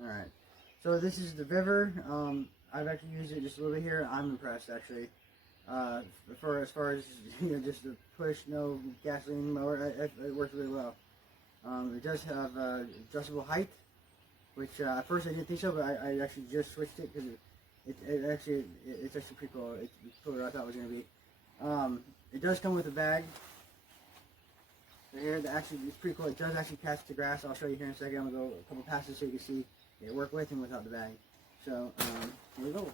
Alright, so this is the VEVOR. I've actually used it just a little bit here. I'm impressed, actually. As far as just the push, no gasoline mower, it works really well. It does have adjustable height, which at first I didn't think so, but I actually just switched it because it's actually pretty cool. It's cooler than I thought it was going to be. It does come with a bag. Right here, it's pretty cool. It does actually catch the grass. I'll show you here in a second. I'm going to go a couple passes so you can see it work with and without the bag. So, here we go.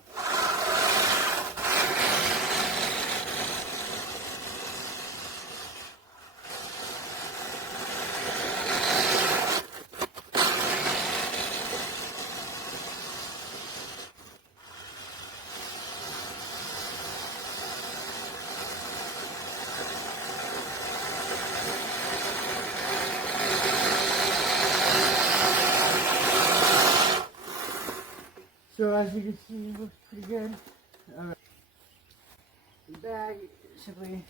So as you can see, it looks pretty good. The bag simply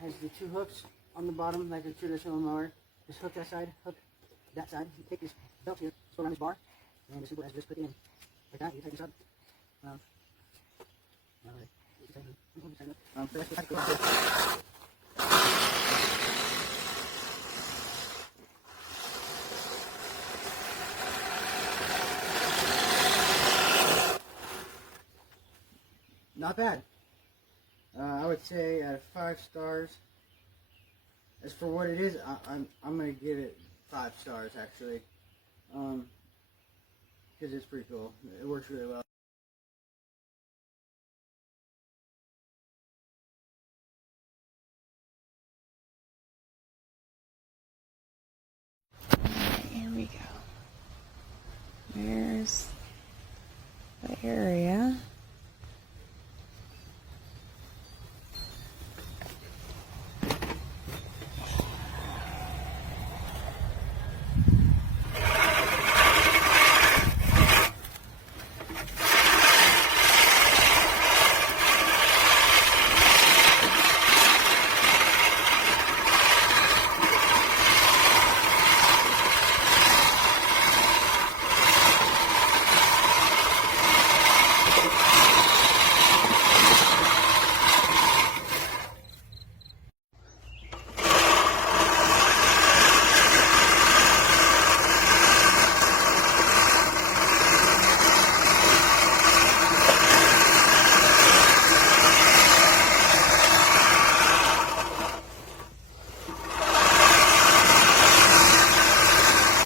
has the two hooks on the bottom, like a traditional mower. Just hook that side, hook that side. You take this belt here, go around this bar, and as simple as just put it in like that. You tighten this up. Not bad. I would say out of 5 stars. As for what it is, I'm gonna give it 5 stars actually, because it's pretty cool. It works really well.